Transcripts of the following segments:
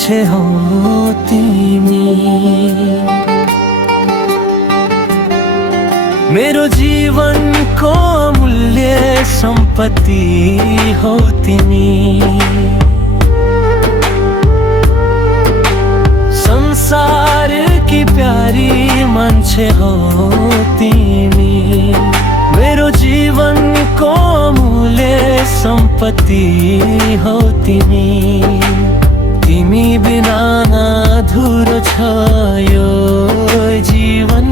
मान्छे हौ तिमी। मेरो जीवनको अमूल्य सम्पत्ति हौ तिमी। संसार की प्यारी मान्छे हौ तिमी। मेरो जीवनको अमूल्य सम्पत्ति हौ तिमी। तिमी बिना अधुरो छ यो जीवन।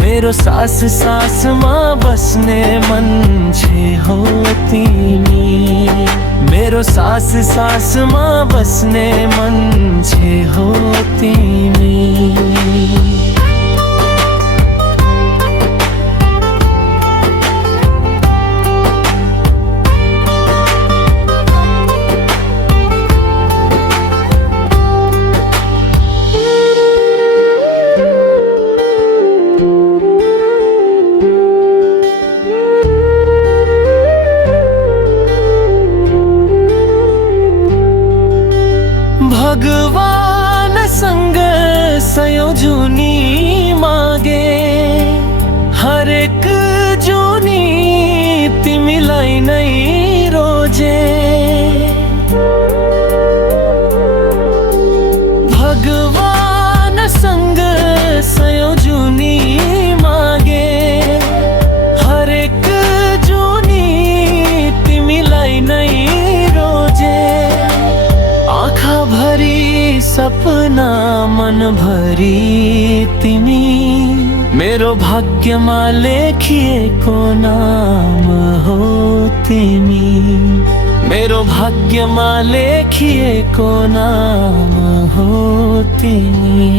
मेरो सास सासमा बस्ने मान्छे हौ तिमी। मेरो सास सासमा बस्ने मान्छे हौ तिमी। भगवानसँग सयौं जुनी मागे। हरेक जुनी तिमीलाई नै रोजे। भगवानसँग सयौं जुनी मागे। हरेक जुनी तिमीलाई नै रोजे। आँखा भरी सपना मन भरी तिमी। मेरो भाग्यमा लेखिएको नाम हो तिमी। मेरो भाग्यमा लेखिएको नाम हो तिमी।